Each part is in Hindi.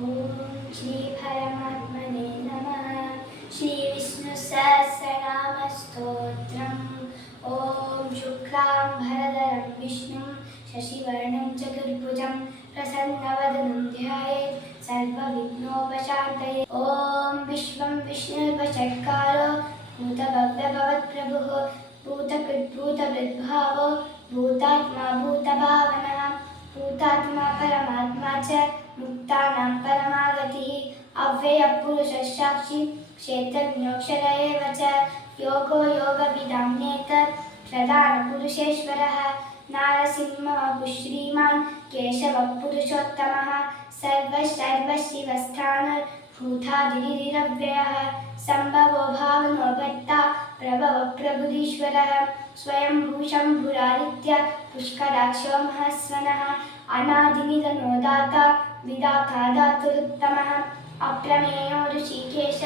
ओम श्री परमात्मने नमः। श्री विष्णु सहस्रनाम स्तोत्रम्। ओम शुक्लांबरधरं विष्णुं शशिवर्णं चतुर्भुजं प्रसन्नवदनं ध्यायेत् सर्वविघ्नोपशान्तये। ओम विश्वं विष्णुर्वषट्कारो भूतभव्यभवत्प्रभुः भूतकृद्भूतभृद्भावो भूतात्मा भूतभावनः भूतात्मा परमात्मा च मुक्तानां परमागतिः अव्ययपुरुषः साक्षी क्षेत्रज्ञोऽक्षर एव च योगो योगविदां नेतः प्रधानपुरुषेश्वरः नारसिंहः श्रीमान् केशवः पुरुषोत्तमः सर्वशिवस्थानः भूतादिरव्ययः सम्भवो भावनो भर्ता प्रभवः प्रबुधीश्वरः स्वयंभू शम्भुरादित्य पुष्कराक्षो महस्वनः अनादिनिधनो दाता विधाता धातुरुत्तमः अप्रमेयो ऋषिकेश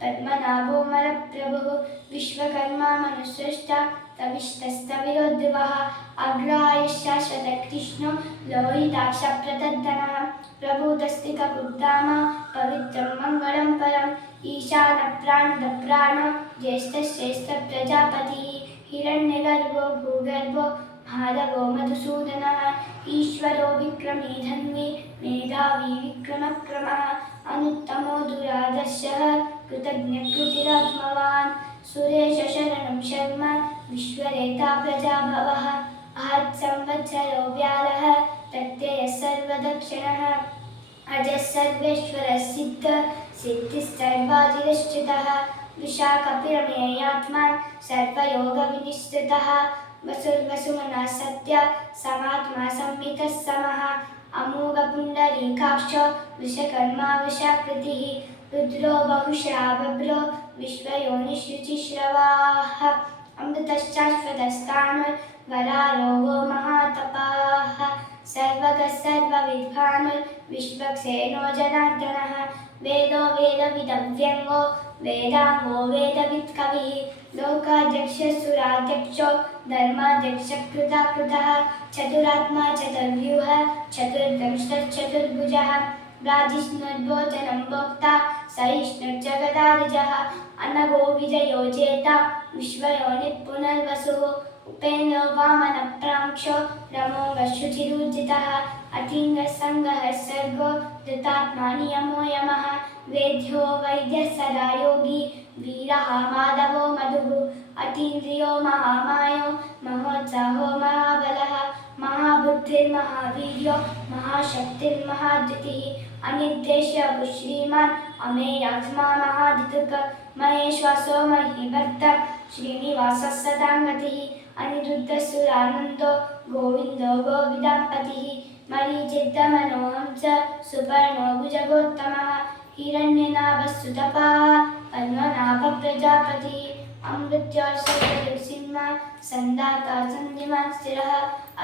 पद्मनाभो मलप्रभुः विश्वकर्मा मनुसृष्टा तविस्तस्तविरोद्भवः अग्राय शाश्वतकृष्णो लोहिताक्षप्रतद्धनः प्रभुतस्थितबुद्धाम पवित्रं मङ्गलं परम् ईशानप्राणदप्राणो ज्येष्ठश्रेष्ठप्रजापतिः हिरण्यगर्भो भूगर्भो माधवो मधुसूदनः ईश्वरो विक्रमी धन्वी मेधावी विक्रमक्रमः अनुत्तमो दुरादर्शः कृतज्ञकृतिरात्मवान् सुरेश शरणं शर्म विश्वरेता प्रजाभवः आहत्संवत्सरो व्यालः प्रत्ययः सर्वदक्षिणः अजः सर्वेश्वरः सिद्ध सिद्धिस्सर्वाधिष्ठितः विशाखपिरमेयात्मा सर्वयोगविनिश्चितः वसुर्वसुमनः सत्य समात्मा संहितः समः अमोघपुण्डरीकाक्षो विश्वकर्मा विशाकृतिः रुद्रो बहुश्रावभ्रो विश्वयोनिशुचिश्रवाः अमृतश्चाश्वतस्थाणुर्वरारोहो महातपाः सर्वगः सर्वविद्वानुर्विश्वक्सेनो जनार्दनः वेदो वेदविदव्यङ्गो वेदाङ्गो वेदवित्कविः लोकाध्यक्षसुराध्यक्षो धर्माध्यक्षकृताकृतः चतुरात्मा चतुर्व्यूहः चतुर्दंष्टश्चतुर्भुजः ब्राजिष्णुर्भोजनं भोक्ता सहिष्णुर्जगदादिजः अनघो विजयो जेता विश्वयोनिः पुनर्वसुः उपेन्द्रो वामनप्रांक्षो रमोघशुचिरूर्जितः अतिङ्गसङ्गः सर्गो धृतात्मा नियमो यमः वेद्यो वैद्यः सदा योगी वीरः माधवो मधुः अतीन्द्रियो महामायो महोत्साहो महाबलः महाबुद्धिर्महावीर्यो महाशक्तिर्महाद्युतिः अनिर्देश्य श्रीमान् अमेयात्मा महादितुक महेश्वासो महीभर्ता श्रीनिवासः सदाङ्गतिः अनिरुद्धसुरानन्दो गोविन्दो गोविदापतिः मरीचित्तमनोहंस सुपर्णो भुजगोत्तमः हिरण्यनाभस्तुतपाः पद्मनाभप्रजापतिः अमृत्योर्षिंह सन्दाता सन्धिमान् स्थिरः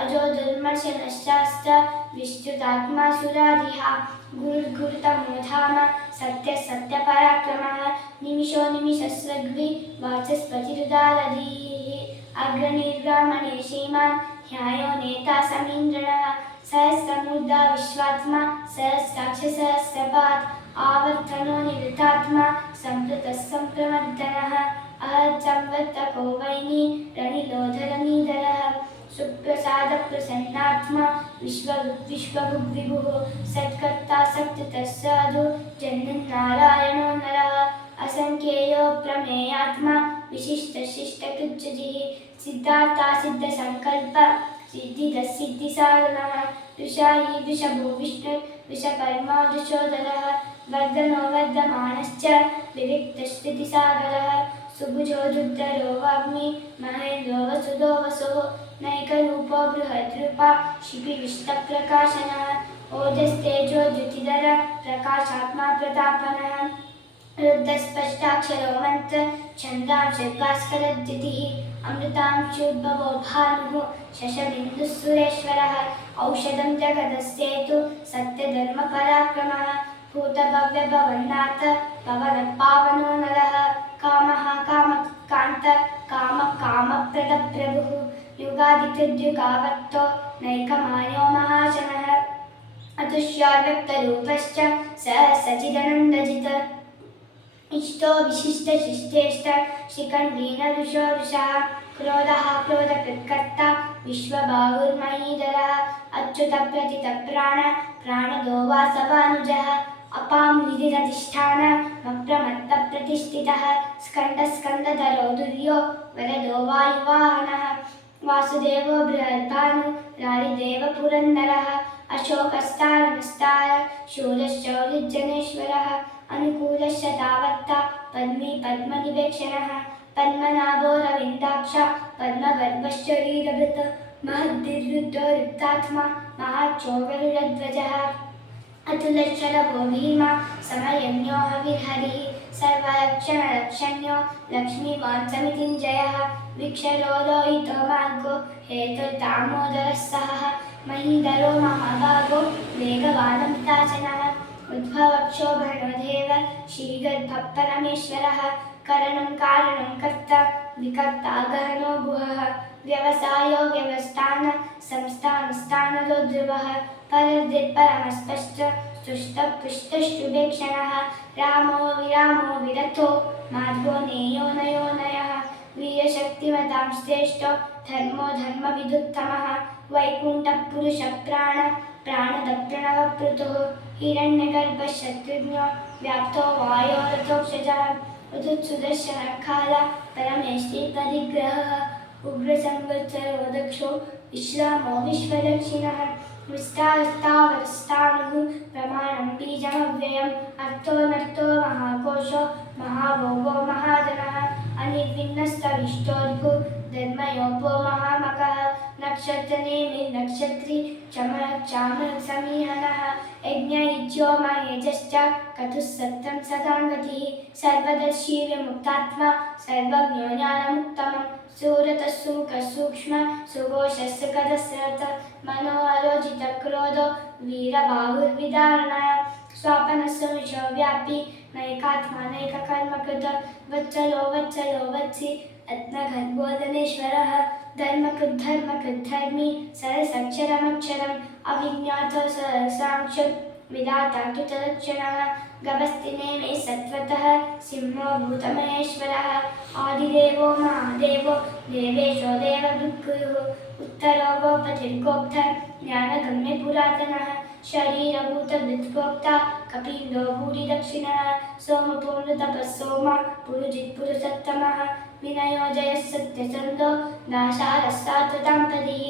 अजो दुर्मर्शनश्चास्त विश्रुतात्मा सुराधिः गुरुर्गुरुतमो धाम सत्यपराक्रमः निमिषो निमिषस्रग्भि वाचस्पतिरुदारधीः अग्रनिर्गमने श्रीमान् ध्यायो नेता समीन्द्रणः सहस्रमूर्धा विश्वात्मा सहस्राक्ष सहस्रपात् आवर्तनो निवृतात्मा सम्प्रतः सम्प्रवर्तनः अहच्चम्वर्तको वैनी रनिलोधरनीधरः सुप्रसादप्रसन्नात्मा विश्वभुग्विभुः सत्कर्ता सत्कृतः साधु जन्मनारायणो नरः असङ्ख्येयो प्रमेयात्मा विशिष्टशिष्टकृच्युतिः सिद्धार्था सिद्धसङ्कल्प सिद्धिदः सिद्धिसाधनः ऋषायी वृषभो विष्णु विषकर्मा वृषोदरः वर्धनो वर्धमानश्च विविक्तश्रुतिसागरः सुभुजो दुर्धरो वाग्मी महेन्द्रो वसुदो वसुः नैकरूपो बृहद्रूपा शिबिविष्टप्रकाशनः ओजस्तेजो द्युतिधर प्रकाशात्मा प्रतापनः रुद्रस्पष्टाक्षरो मन्त्र छन्दांशो भास्करद्युतिः अमृतांशोद्भवो भानुः शशबिन्दुः सुरेश्वरः औषधं जगदस्येतु सत्यधर्मपराक्रमः भूतभव्यभवन्नाथ पवनपावनो नरः कामः कामकान्त कामकामप्रदप्रभुः युगादिकृद्युगावर्तो नैकमायो महाजनः अतुष्याव्यक्तरूपश्च स सचिदनन्दजित् इष्टो विशिष्टशिष्टेष्ट शिखण्डीनरुषो रुषः क्रोधः क्रोधकृत्कर्ता विश्वबाहुर्महीधरः अच्युतप्रतितप्राण प्राणदो वासवानुजः अपां निधिरधिष्ठान मप्रमत्तप्रतिष्ठितः स्कन्दस्कन्दधरो दुर्यो वरदो वायुवाहनः वासुदेवो बृहद्भानु रारिदेव पुरन्दरः अशोकस्तारमस्तार शूरश्चौर्यजनेश्वरः अनुकूलश्च तावत्ता पद्मी पद्मनिवेक्षणः पद्मनाभो रविन्दाक्ष पद्मगर्भश्चरीरभृत् महद्दिर्वृद्धो रुक्तात्मा महाचोगरुडध्वजः अतुलशरभो भीमा समयज्ञो हविर्हरिः सर्वलक्षणलक्षण्यो लक्ष्मीवान् समितिञ्जयः विक्षरो लोहितो मार्गो हेतुर्दामोदरः सहः महीधरो महाभागो वेगवानमिताचनः उद्भवक्षोभणो देव श्रीगर्भः परमेश्वरः करणं कारणं कर्ता विकर्ता गहनो गुहः व्यवसायो व्यवस्थान संस्थानस्थानदो ध्रुवः परमस्पष्ट स्तुष्टपुष्टशुभेक्षणः रामो विरामो विरथो मार्गो नेयो नयो नयः वीरशक्तिमतां श्रेष्ठो धर्मो धर्मविदुत्तमः वैकुण्ठपुरुषप्राण प्राणदप्रणवपृतुः हिरण्यगर्भशत्रुघ्नो व्याप्तो वायोरथोक्षजः उदुत्सुदर्शनखाला परमेष्टिपरिग्रहः उग्रसंवत्सरो दक्षो विश्रामो विश्वदक्षिणः विस्तारस्तावरस्ताणुः प्रमाणं बीजमव्ययम् अर्थोऽनर्थो महाकोशो महाभोगो महाजनः अनिर्विन्नस्तविष्टोर्भु धर्मयोपो महामकः नक्षत्रनेमि नक्षत्री चमरक्षामरसमीहनः यज्ञयुज्यो महेजश्च कटुः सत्यं सदाङ्गतिः सर्वदर्शी विमुक्तात्मा सर्वज्ञो ज्ञानमुत्तमं सुरतः सुमुखसूक्ष्म सुघोषस्सुखदस्रथ मनोऽरोजितक्रोधो वीरबाहुर्विदारणः स्वापनस्सुमिषो व्यापी नैकात्मानैककर्मकृत वत्सलो वत्सलो वत्सि रत्नगर्भोदनेश्वरः धर्मकृद्धर्मी सरसक्षरमक्षरम् अविज्ञातो सरसांशुत् विधाता तु तदक्षणः गभस्तिनेमे सत्त्वतः सिंहो भूतमहेश्वरः आदिदेवो महादेवो देवेशो देवभृत्कुरुः उत्तरो गोपतिर्गोप्त ज्ञानगम्य पुरातनः शरीरभूतभृत्गोप्ता कपिलो भूरिदक्षिणः सोमपूर्णतपः सोमा पुरुजित्पुरुषोत्तमः विनयो जयः सत्यचन्दो दाशारस्सात्वताम्पदी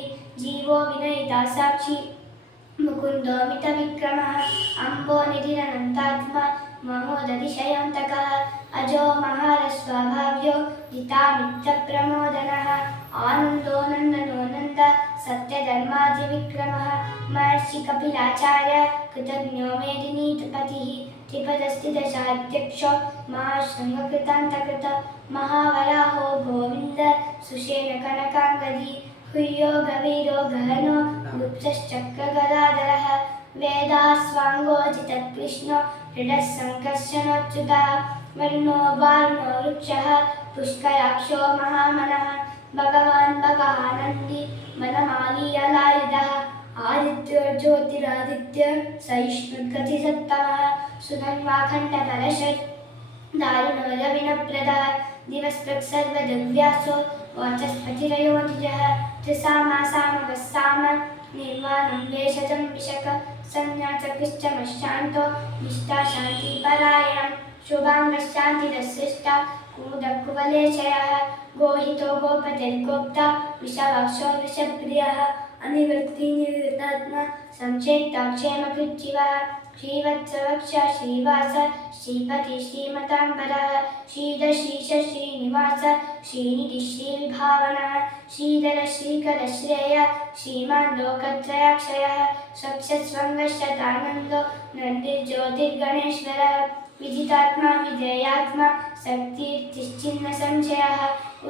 जीवो विनयिता साक्षी मुकुन्दो मितविक्रमः अम्बो निधिरनन्तात्मा महोदधिशयान्तकः अजो महारस्वभाव्यो जितामित्यप्रमोदनः आनन्दो नन्दनो नन्द सत्यधर्मादिविक्रमः महर्षि कपिलाचार्य कृतज्ञो मेदिनीपतिः त्रिपदस्थिदशाध्यक्षो महाशृङ्गकृतान्तकृत महावराहो गोविन्द सुषेण कनकाङ्गदी हुय्यो गवीरो गहनो गुप्तश्चक्रगदाधरः वेदास्वाङ्गोचितकृष्णो हृदः सङ्कर्षणोच्युतः वर्णो वार्णो वृक्षः पुष्कराक्षो महामनः भगवान् भगानन्दी वनमालीयलायुधः आदित्यो ज्योतिरादित्य सहिष्णुगतिसत्तमः सुधन्वाखण्डपरषत् दारुणो रविनप्रदः दिवस्पृक्सर्वदव्यासो वाचस्पतिरयोनिजः त्रिसामासामवस्साम निर्वाणं वेषजं विशक संज्ञाचकृश्चमशान्तो निष्ठा शान्तिपरायणं शुभाङ्गशान्तिरसृष्टा कुमुदकुवलेशयः गोहितो गोपतिर्गोप्ता विषवाक्षो विषप्रियः अनिवृत्तिनिवृत्तात्मा संचेत्ता क्षेमकृज्जीवः श्रीवत्सवक्ष श्रीवास श्रीपति श्रीमताम्बरः श्रीधशीश श्रीनिवास श्रीनिधि श्रीविभावनः श्रीधर श्रीकर श्रेय श्रीमान् लोकत्रयाक्षयः स्वच्छस्वङ्गशतानन्दो नन्दिर्ज्योतिर्गणेश्वरः विजितात्मा विधेयात्मा शक्तिर्तिश्चिन्न संशयः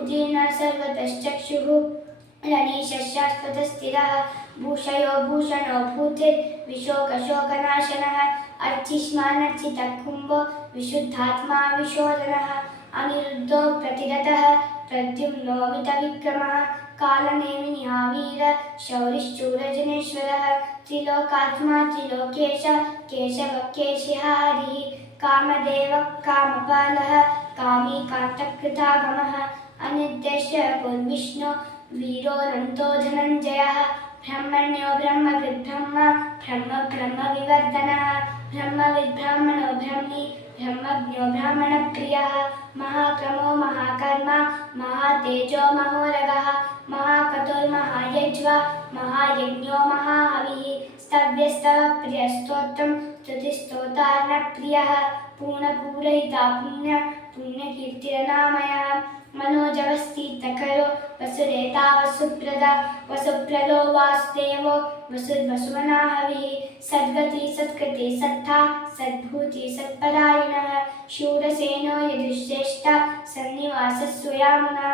उदीर्ण सर्वतश्चक्षुः रणीशशाश्वतस्थिरः भूषयो भूषणो भूतिर्विशोकशोकनाशनः अर्चिष्मानर्चितः कुम्भो विशुद्धात्मा विशोधनः अनिरुद्धो प्रतिरतः प्रद्युम्नो मितविक्रमः कालनेमिनिहावीर शौरिश्चूरजनेश्वरः त्रिलोकात्मा त्रिलोकेश केशवकेशिहारिः कामदेवः कामपालः कामी कान्तकृतागमः अनिर्देश्य पुर्विष्णु वीरोऽनन्तो धनञ्जयः ब्रह्मण्यो ब्रह्मकृद्ब्रह्म ब्रह्म ब्रह्मविवर्धनः ब्रह्मविद्ब्राह्मणो ब्रह्मी ब्रह्मज्ञो ब्राह्मणप्रियः महाक्रमो महाकर्मा महातेजो महोरगः महाकतुर्महायज्वा महायज्ञो महाहविः स्तव्यस्तवप्रियस्तोत्रं स्तुतिस्तोतार्णप्रियः पूर्णपूरयिता पुण्यकीर्तिरनामयः मनोजवस्तीर्थकरो वसुरेता वसुप्रदा वसुप्रदो वासुदेवो वसुर्वसुमनाहविः सद्गति सत्कृति सत्ता सद्भूति सत्परायणः शूरसेनो यदुश्रेष्ठा सन्निवासस्वयामुनः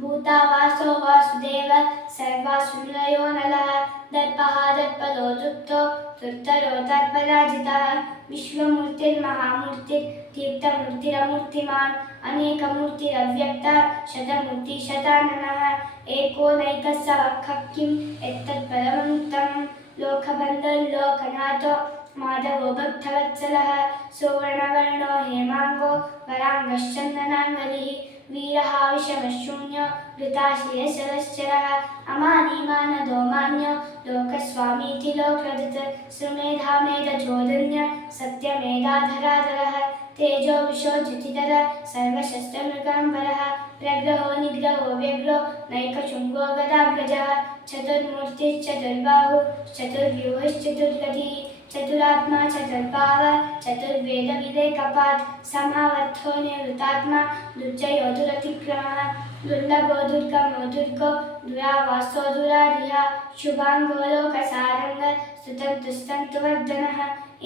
भूतावासो वासुदेव सर्वासुनिलयो नलः दर्पः दर्पदो तृप्तो तृप्तरो दर्पराजितः विश्वमूर्तिर्महामूर्तिर्दीप्तमूर्तिरमूर्तिमान् अनेकमूर्तिरव्यक्त शतमूर्तिशताननः एकोनैकः स वक्खः किम् एतत्परममुक्तं लोकबन्धुर्लोकनाथो माधवो भक्तवत्सलः सुवर्णवर्णो हेमाङ्गो वराङ्गश्चन्दनाङ्गलिः वीरः विषमशून्यो वृताश्रियशरश्चरः अमानीमानदो मान्यो लोकस्वामीति लोकधृत् सुमेधामेधचोदन्य सत्यमेधाधराधरः तेजो विशोज्योतिधर सर्वशस्त्रमृगाम्बरः प्रग्रहो निग्रहो व्यग्रो नैकशृङ्गो गदाग्रजः चतुर्मूर्तिश्चतुर्बाहुः चतुर्व्यूहश्चतुर्गतिः चतुरात्मा चतुर्भाव चतुर्वेदविदेकपात् समावर्थो निवृतात्मा दुर्जयो दुरतिक्रमः दुर्लभो दुर्गमो दुर्गो दुरावासो दुरारिः शुभाङ्गो लोकसारङ्ग स्तुतन्तुस्तन्तुवर्धनः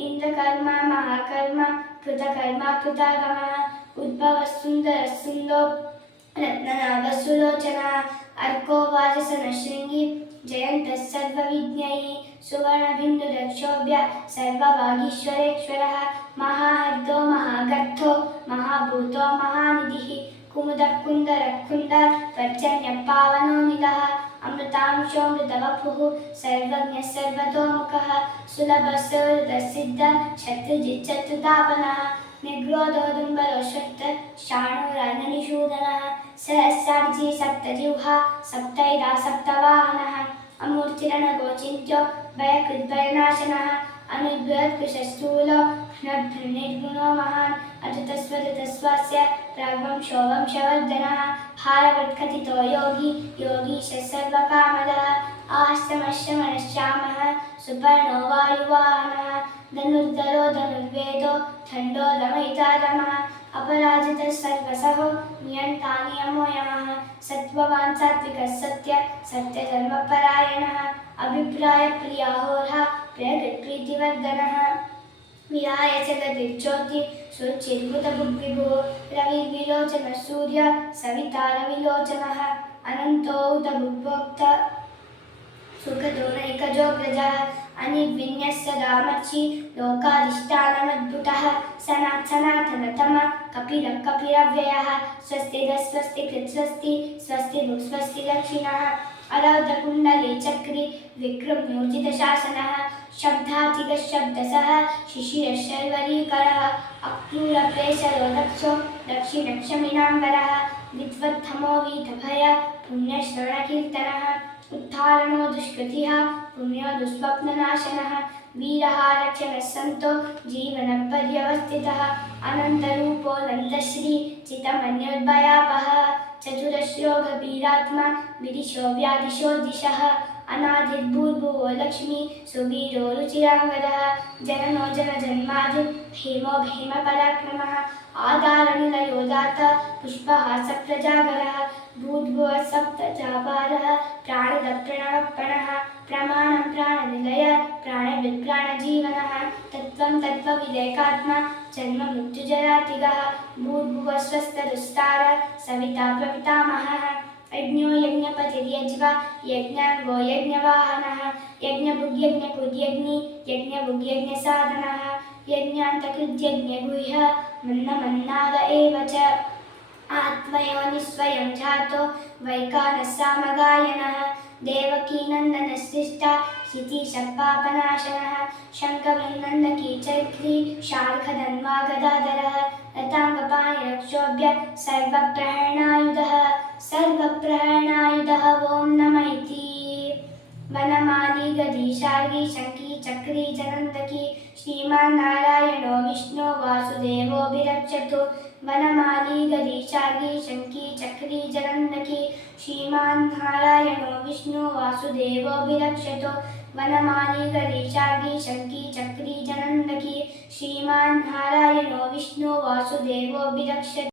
इन्द्रकर्मा महाकर्मा कृतकर्मा कृतागमः उद्भवः सुन्दरः सुन्दो रत्ननाभसुलोचनः अर्को वाजसनशृङ्गी जयन्तः सर्वविज्ञैः सुवर्णबिन्दुरक्षोभ्य सर्वभागीश्वरेश्वरः महाहर्दो महागर्थो महाभूतो महानिधिः कुमुदः कुन्दरः कुन्द पर्जन्यपावनो निलः अमृतांशोऽमृतवपुः सर्वज्ञः सर्वतोमुखः सुलभः सुहृदसिद्ध शत्रुजिच्चत्रुतापनः निग्रोधोदुम्बरो शक्त शाणोरननिषूदनः सहस्रार्जी सप्तजिह्वा सप्तैरा सप्तवाहनः अमूर्तिरणगोचिन्त्यो भयकृद्भयनाशनः अनुद्भृतकृशस्थूलो निर्गुणो महान् अतुतस्वतस्वास्य प्राग्वंशो वंशवर्धनः भारवत्कथितो योगी योगीशः सर्वकामदः आश्रमश्रमणश्यामः सुपर्णो वायुवाहनः धनुर्धरो धनुर्वेदो खण्डो दमयितारमः अपराजितः सर्वसहो नियन्ता नियमो यमः सत्त्ववान् सात्विकः सत्यधर्मपरायणः अभिप्रायप्रियाहोरः प्रियकृत्प्रीतिवर्धनः विहाय जगदिर्ज्योति सुचिर्बुधबुद्विभुः रविर्विलोचनः सूर्य सविता रविलोचनः अनन्तो उदबुद्भोक्त सुखदो नैकजो प्रजः अनिर्विण्यः सदामर्चि लोकाधिष्ठानमद्भुतः सनातनतमः कपिलः कपिलव्ययः स्वस्तिदः स्वस्तिकृत् स्वस्ति स्वस्तिभुक् स्वस्तिदक्षिणः अरौधकुण्डले चक्री विक्रम्योर्जितशासनः शब्दातिगः शब्दसः शिशिरः शर्वरीकरः अक्रूरप्रेषरो दक्षो दक्षिणक्षमिणाम्बरः विद्वत्तमो वीतभय पुण्यश्रवणकीर्तनः उत्थारणो दुष्कृतिः पुण्यो दुःस्वप्ननाशनः वीरः रक्षणः सन्तो जीवनपर्यवस्थितः अनन्तरूपोऽनन्तश्री चितमन्योद्भयापः चतुरश्रो गभीरात्मा विदिशो व्यादिशो दिशः अनादिर्भूर्भुवो लक्ष्मी सुवीरो रुचिराङ्गदः जननो जनजन्मादि भीमो भीमपराक्रमः आधारनिलयो दाता पुष्पः सप्रजागरः भूद्भुवः सप्तचापारः प्राणदः प्रणवप्रणः प्रमाणं प्राणनिलय प्राणविद् प्राणजीवनः तत्त्वं तत्त्वविदेकात्मा जन्ममृत्युजरातिगः भूर्भुवः स्वस्तदुस्तार सविता प्रपितामहः यज्ञो यज्ञपतिर्यज्वा यज्ञाङ्गो यज्ञवाहनः यज्ञभुग्यज्ञकुर्यज्ञि यज्ञभुग्यज्ञसाधनः यज्ञान्तकृद्यज्ञगुह्य मन्नमन्नाद एव च आत्मयोनिस्वयं जातो वैकानः सामगायनः देवकीनन्दनस्थिष्टा क्षितिशपापनाशनः शङ्खभिन्नन्दकी चक्री शार्खधन्वा गदाधरः रताङ्गपाणिरक्षोभ्य सर्वप्रहरणायुधः ॐ नमः इति वनमाली गदी शार्गी शङ्की चक्री जनन्दकी श्रीमान् नारायणो विष्णु वासुदेवोऽभिरक्षतु वनमाली गदी शार्गी शङ्की चक्री जनन्दकी श्रीमान् नारायणो विष्णु वासुदेवोऽभिरक्षतु वनमाली गदी शार्गी शङ्की चक्री जनन्दकी श्रीमान् नारायणो विष्णु वासुदेवोऽभिरक्षतु।